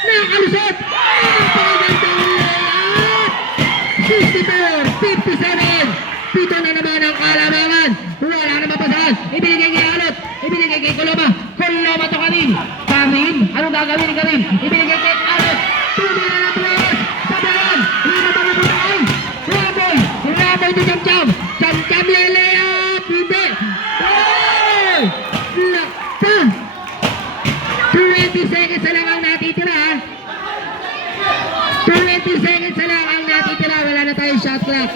Nakalusot. Napakagandang layup. 64-57. Pito na naman ang kalamangan. Wala na mapasahan. Ibinigay kay Alot. Ibinigay kay Coloma. Coloma to Karim. Karim. Anong gagawin ni Karim? Ibinigay kay Alot. Tumira na players. Sabaran. Lima pa na putain. Raboy. Raboy to Jam-Jam. Jam-Jam layup. Hindi. Oh! Lakta. 20 seconds na lang ang natitira. 20 seconds na lang ang natitira. Wala na tayong shot clock.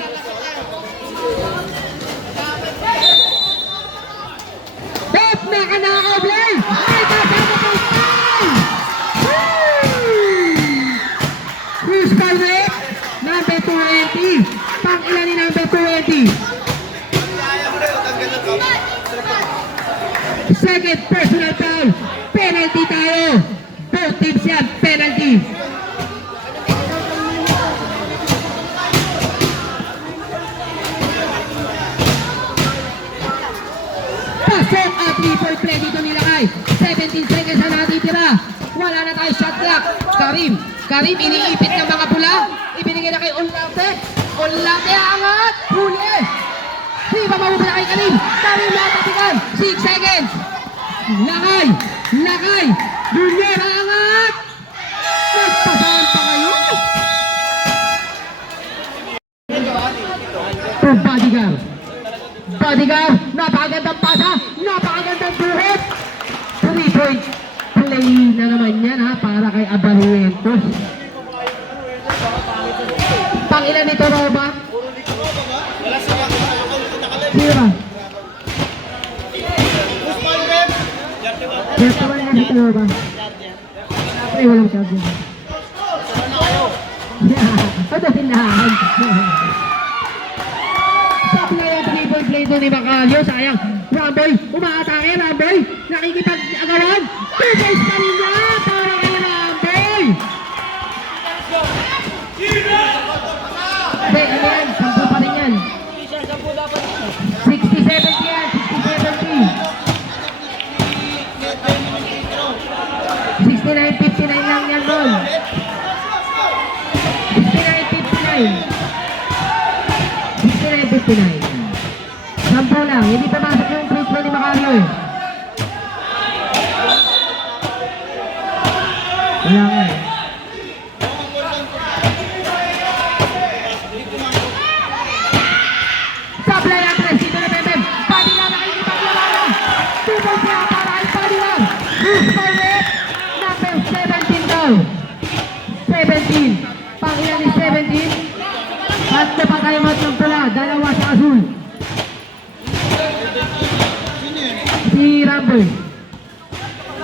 Bop! Nakanakaw play! May kasama pang foul! Who's foul rate? Number 20. Pang ilan ni number 20? Second personal foul. Penalty tayo. Both teams yan. Penalty. Pasok at 3-point play dito ni Lakay. 17 seconds na natitira. Wala na tayo shot clock. Karim. Karim iniipit ng mga pula. Ibinigay na kay Olate. Olate angat. Huli. Di ba mabubula kay Karim? Karim natatigan. 6 seconds. Lakay. Lakay. Junior angat. Nagpasahan pa kayo. Bodyguard. Bodyguard, napakagandang pasa, napakagandang buhit. 3-point play na naman yan ha, para kay Abarrientos. Pangilan nito, Roba? Sino ba? Jertawan na dito, Roba. Ay, walang charge. Ito sinahan. Play doon ni Macario, sayang. Ramboy, umaatake, Ramboy. Nakikipag-agawan. Two-face pa rin niya para kay Ramboy. Hindi, ano yan? 10 pa rin yan. 60-70 yan, 60-70. 69-59 lang yan doon. 69-59. 69-59. Sampo lang, hindi pamasok yung free throw ni Macario eh. Wala nga eh. Sablay ang press dito na Bebem. Padilan nakikipaglabanan. 2 points na para kay Padilan. Who's for it? Number 17 daw. 17. Pangilan ni 17. At napakayamot ng pula. Dalawa sa azul. Si Ramboy.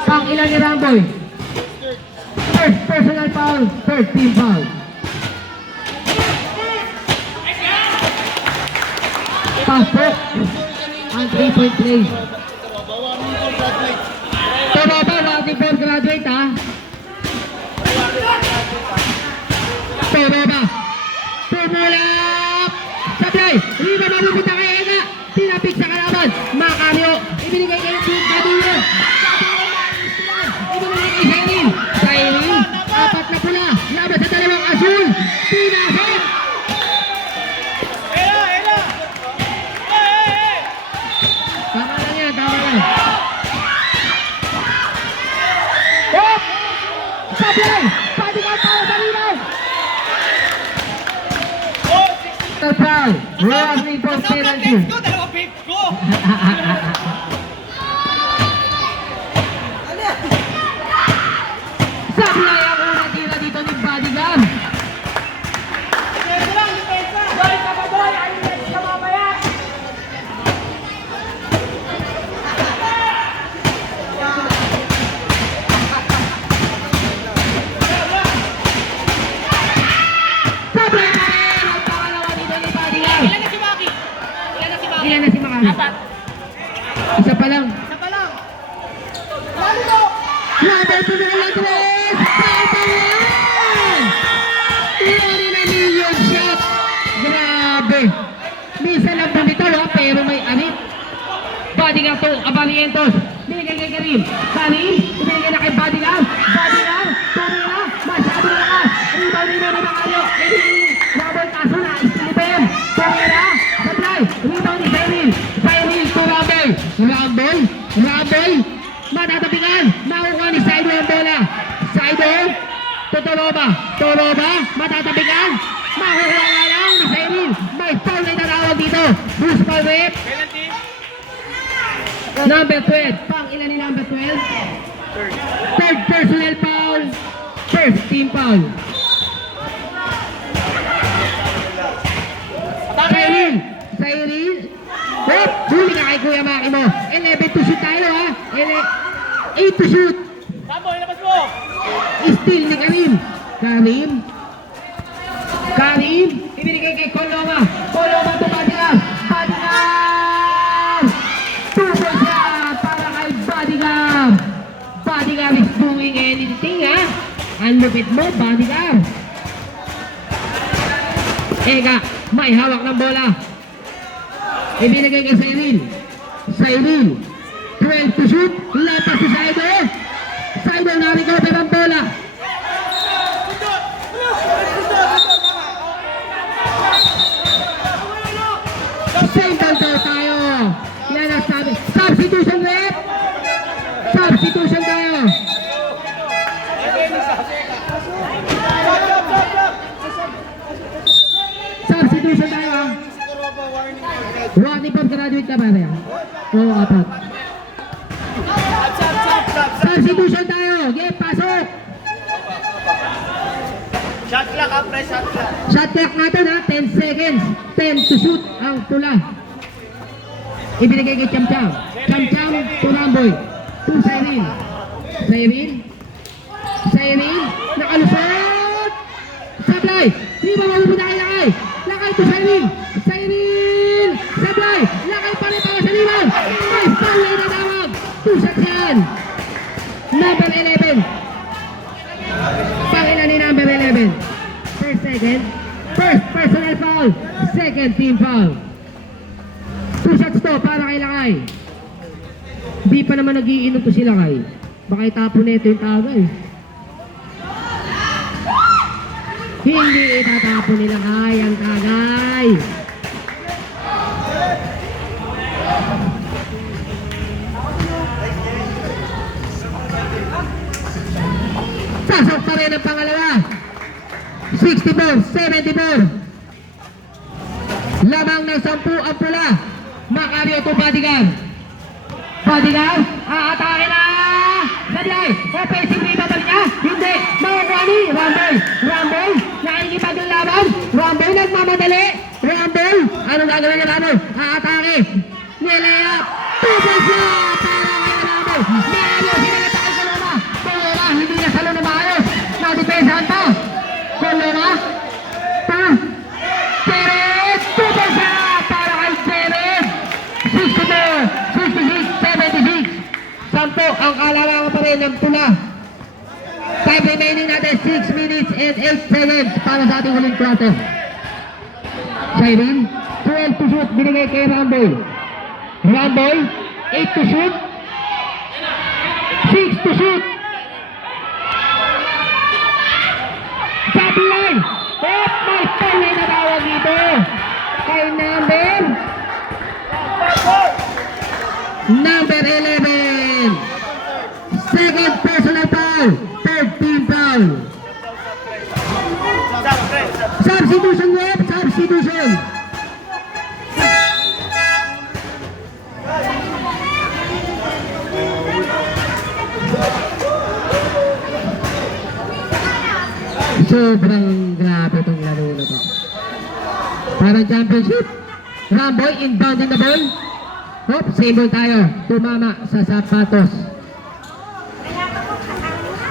Pang ilan ni Ramboy? First personal foul, third team foul. Pasok ang 3-point play. Tama ba, waiting for graduate ha? Tama ba? Tumulap! Sablay! Hindi ba malupit na kay Ega? Tinapik sa kalaban. Macario. Ibinigay kayo yung Kadilon. Ibinigay kay Zainin. Zainin. 4 na pula. Laban sa 2 azul. Pinasok. Tama lang yan. Tama lang. Hop! Sablay! Pwede ka para sa linaw. Foul. Rolling for penalty. Sablay ang unang tira dito ni Bodyguard. Isa pa lang. Isa pa lang. Grabe ito na lang, Tres! Papayan! Lori na million shot! Grabe! Minsan lang bumitaw ha, pero may anit. Body nga to, Abarientos. Binigay kay Karim. Karim, ibinigay na kay Body nga. Body nga, tumi na, masyado na lakas. Rebound ni Nene Macario. Robert kaso na, Stilipen. Tumi na, sablay. Rebound ni Cyril. Cyril to Rumble. Rumble, Rumble. Matatapikan, makukuha ni Saido ang bola. Saido, to Toroba. Toroba, matatapikan. Makukuha nga lang ni Cyril. May foul na itatawag dito. Bruce Palwet. Penalty. Number 12. Pang ilan ni number 12? Third personal foul. First team foul. Cyril. Cyril. Hop! Huli ka kay Kuya Maki mo. 11 to shoot tayo ha. 8 to shoot. Sambo, ilabas mo. Steal ni Karim. Karim. Karim. Ibinigay kay Coloma. Coloma to Badigar. Badigar. 2 points siya para kay Badigar. Badigar is doing anything ha. Ang lupit mo, Badigar. Ega, may hawak ng bola. Ibinigay kay Cyril. Cyril. 12 to shoot. Lapas si Saido. Saido na-recover ang bola. Same ball daw tayo. Yan ang sabi. Substitution rep. Substitution tayo. Substitution tayo ha. Warning pag graduate ka ba rin? Oo, apat. Substitution tayo. Okay, pasok. Shot clock, ha? Press shot clock. Shot clock natin ha. 10 seconds. 10 to shoot ang pula. Ibinigay kay Cham Cham. Cham Cham to Ramboy. To Cyril. Cyril. Cyril. Nakalusot. Sablay. Di ba mabubuta kay Lakay? Lakay to Cyril. Cyril. Sablay. Lakay pa rin para sa rebound. May foul na itatawag. 2 shots yan. Number 11. Pangilan ni number 11. First second. First personal foul. Second team foul. 2 shots to para kay Lakay. Di pa naman nag-iinom to si Lakay. Baka itapon na ito yung tagay. Hindi itatapon ni Lakay ang tagay. Sasok pa rin ang pangalawa. 64-74. Lamang ng 10 ang pula. Macario to Badigar. Badigar, aatake na! Sablay, offensive rebound ba niya? Hindi, makukuha ni Rumble. Rumble, nakikipag ang laban. Rumble, nagmamadali. Rumble, anong gagawin niya Rumble? Aatake. Nilayap. 2 points na para kay Rumble. Macario, sinagatan sa luma. Coloma, hindi na sa luma maayos. Nadepensahan pa. Coloma, pa. Perez, 2 points na para kay Perez. 66-76. Sampo ang kalawangan pa rin ng pula. Time remaining natin 6 minutes and 8 seconds para sa ating huling quarter. Cyril, 12 to shoot, binigay kay Ramboy. Ramboy, 8 to shoot. 6 to shoot. Sablay! Oh, may foul na natawag dito. Kay number 11. Second personal foul. Third team foul. Substitution rep. Substitution. Sobrang grabe itong laro na to. Parang championship. Ramboy inbounding the ball. Hop, same ball tayo. Tumama sa sapatos.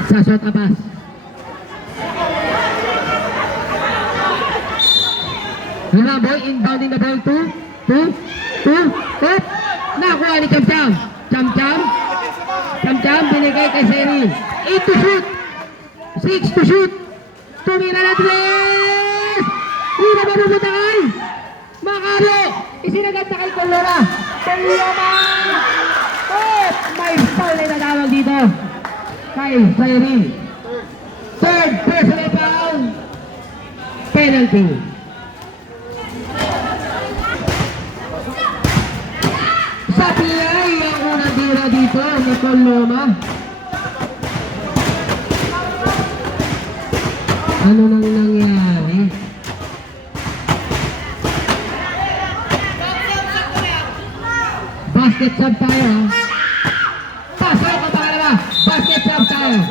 Sa shot abas. Ramboy inbounding the ball. 2, hop. Nakuha Nakuha ni Cham Cham. Cham Cham. Cham Cham, binigay kay Seril. 8 to shoot. 6 to shoot. Tumira na 3. Hindi na mabubuta kay Macario. Isinagad na kay Coloma. Coloma. Oh, may foul na natawag dito. Kay Seril. Third personal foul. Penalty. Sa PI, ang unang tira dito ni Coloma. Ano nang nangyari? Basket sub tayo. Pasok ka pangalawa. Basket sub tayo.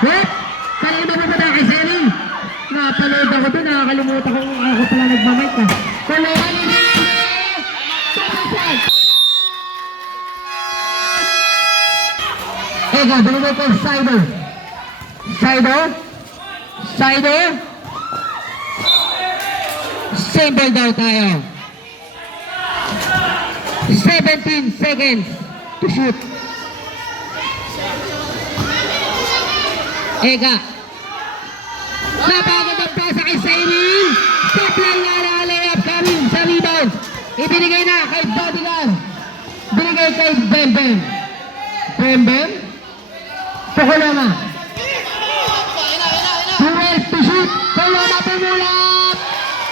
Wait! Kanina mo ba na kay Seri? Napaload ako doon, nakakalimutan ko ako pala nagmamic ka. Coloma ni Ega, binigay ko Sido. Sido? Sido? Same ball daw tayo. 17 seconds to shoot. Ega. Napagandang pasa kay Cyril. Supply nga na layup Karim sa rebound. Ibinigay na kay Bodyguard. Binigay kay Bembem. Bembem. Coloma. 12 to shoot. Coloma pumulat.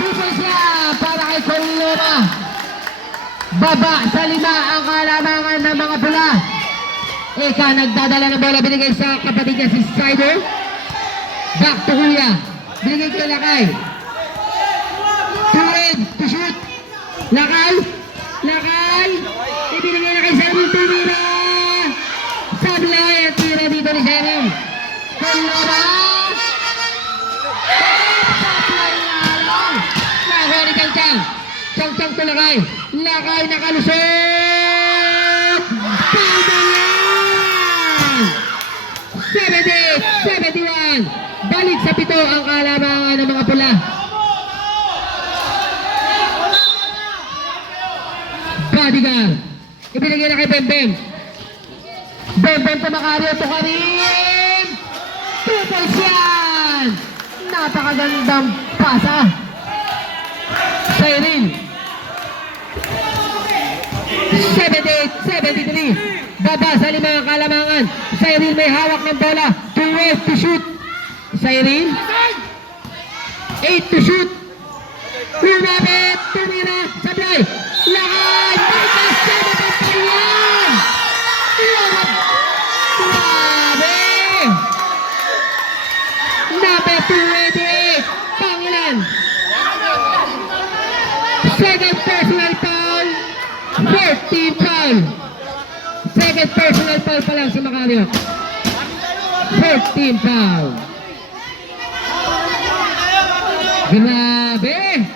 Triple siya para kay Coloma. Baba sa 5 ang kalamangan ng mga pula. Eka nagdadala ng bola, binigay sa kapatid niya si Strider. Back to Kuya. Binigay kay Lakay. Tured to shoot. Lakay. Lakay. Ibinigay na kay Seril. Tumira. Sablay at tira dito ni Seril. Coloma. Sablay nga lang. Nakuha ni Chang Chang. Chang Chang to Lakay. Lakay nakalusot. Pagdalan. 70-71. Balik sa 7 ang kalamangan ng mga pula. Bodyguard. Ibinigay na kay Bembem. Bembem to Macario to Karim. 2 points yan. Napakagandang pasa. Cyril. 78-73. Baba sa 5 ang kalamangan. Cyril may hawak ng bola. 2 to shoot. Cyril. 8 to shoot. Lumapit. Tumira. Sablay. Lakay. Marcos. Sablay pa yan. Grabe. Number 28. Pangilan. Second personal foul. 14 foul. Second personal foul pa lang si Macario. 14 foul. Grabe.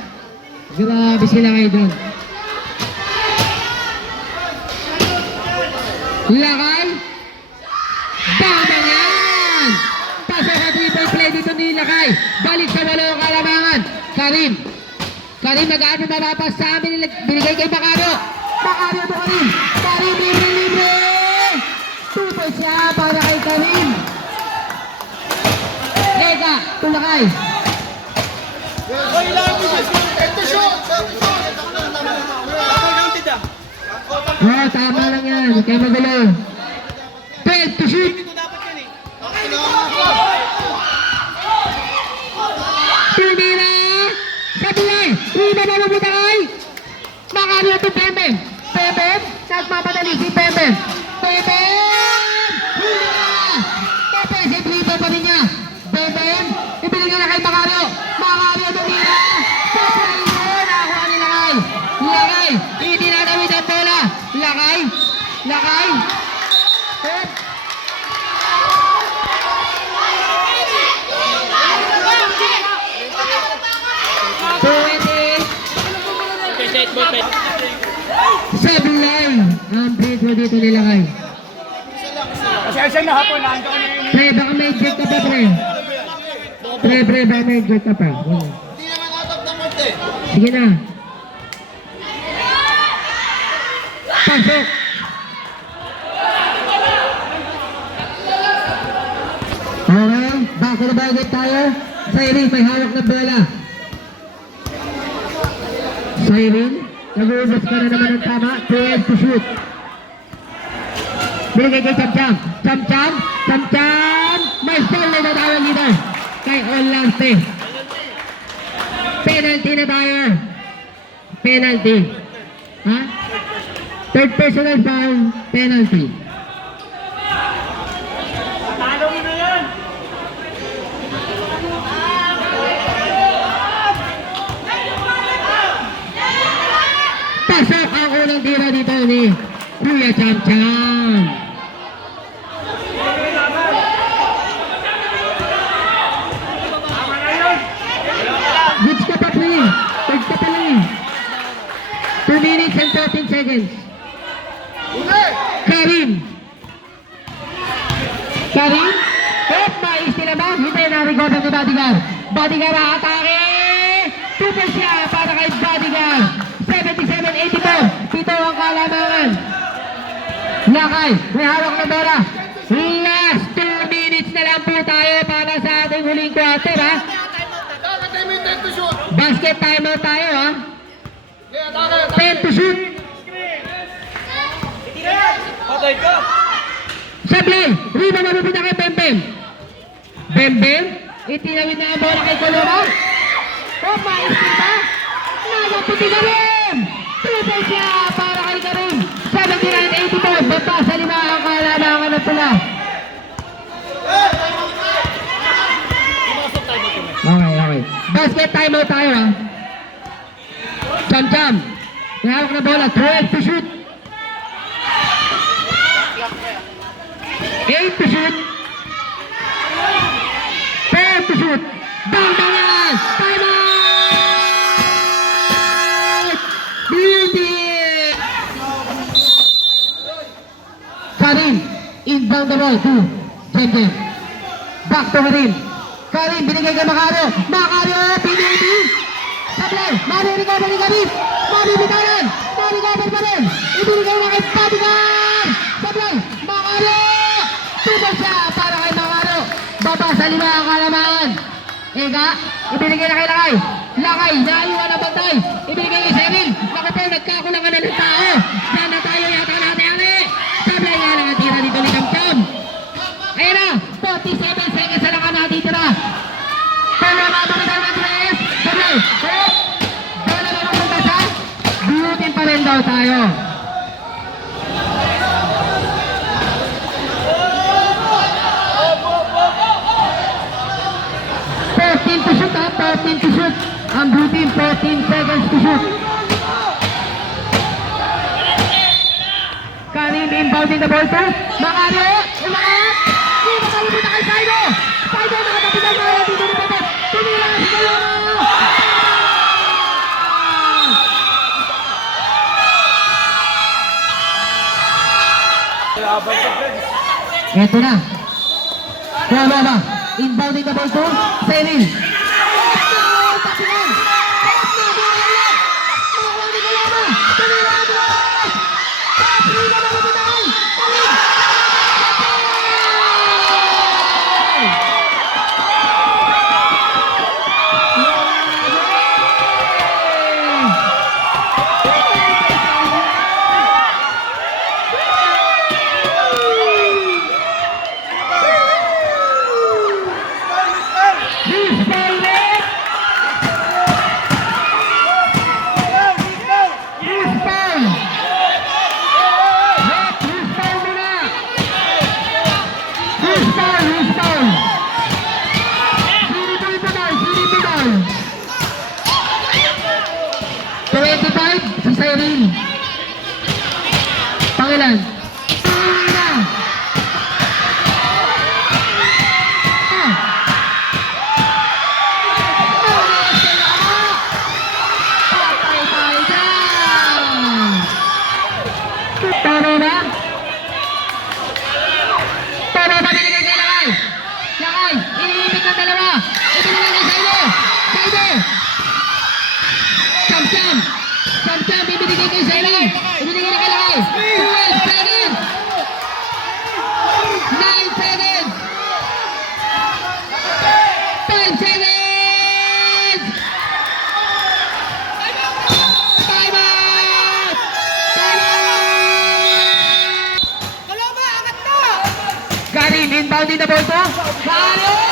Grabe sila kayo doon. Lakay. Bang yan. Pasok at 3-point play dito ni Lakay. Balik sa 8 ang kalamangan. Karim. Karim nag-aano mapapas sa amin. Binigay kay Macario. Macario to Karim. Karim libre. 2 points siya para kay Karim. Ega, tulakay. Oh, tama lang yan. Huwag kayo magulo. 12 to shoot. Tumira. Sablay. Una na mabuta kay Macario to Bembem. Bembem. Nagmamadali si Bembem. Bembem. Hula. Defensive rebound pa rin niya. Bembem. Ibinigay na kay Macario. Macario tumira. Sablay yun. Nakakuha ni Lakay. Lakay. Hindi na nawid ang bola. Lakay. Lakay. Set, ball, Sablay ang free throw dito nilagay. Pasensya na hapon, nandun ko na yun. Pre, baka may eject ka pa, pre. Pre, baka may eject ka pa. Yan. Hindi naman out of the court eh. Sige na. Pasok. Okay, bako na bagay tayo. Siren, may hawak na bola. Siren, nag-uubos ka na naman ng tama. 12 to shoot. Binigay kay Cham-Cham. Cham-Cham, Cham-Cham. May foul na natawag dito. Kay Olarte. Penalty na tayo. Penalty. Ha? Third personal foul, penalty. Talo mo na yan. Pasok ang unang tira dito ni Kuya Cham-Cham. Tama na yun. Goods ka pa, pre. Third ka pa lang eh. 2 minutes and 14 seconds. Karim. Karim? Mais nila ba? Hindi na-recover ni Bodyguard. Bodyguard ang atake! 2 points siya para kay Bodyguard. 77-84. Pito ang kalamangan. Lakay, may hawak na bola. Last 2 minutes na lang po tayo para sa ating huling quarter, ha? Kakatay mo yung 10 to shoot. Basket timer tayo, ha? Kaya atake. 10 to shoot. Patay ka. Sablay, rebound mabibita kay Bembem. Bembem, itinawid na ang bola kay Colomar. Oh, mais kita. Nagaputi ka rin. 2 points siya para kay Karim. 79-85, bata sa lima ang kalamangan na pula. Okay. Basket timer tayo, ha? Cham-Cham. May hawak na bola, 12 to shoot. 8 to shoot. 10 to shoot. Bang, bang, yan! Time out! Beauty! Karim, inbound the ball to Jem. Back to Karim. Karim, binigay kay Macario. Macario, piniti. Sablay, recover ni Karim. Bitaran. Recover pa rin. Ibinigay na kay Bodyguard. Sablay, Macario. Tubo siya para kay Macario. Baba sa lima ang kalamangan. Ega, ibinigay na kay Lakay. Lakay, naiwan ang bantay. Ibinigay kay Cyril. Nakapal, nagkakulangan na ng tao. Yan na tayo yata natin, Ali. Sablay nga lang ang tira dito ni Cham-Cham. Ayun na, 47 seconds na lang ang natitira. Pero mabagay ng tres. Sablay, bola na napunta sa buutin pa rin daw tayo. To shoot, ha? 14 to shoot. Ang blue team, 14 seconds to shoot. Karim inbounding the ball to Macario. Umangat. Hindi makalimutan kay Saido. Saido nakatapitan na yan dito ni Pepe. Tumila si Colomar. Eto na. Colomar. Inbounding the ball to Cyril. Si Cyril. Pangilan? Patay tayo dyan! rebounding na ball to. Mario!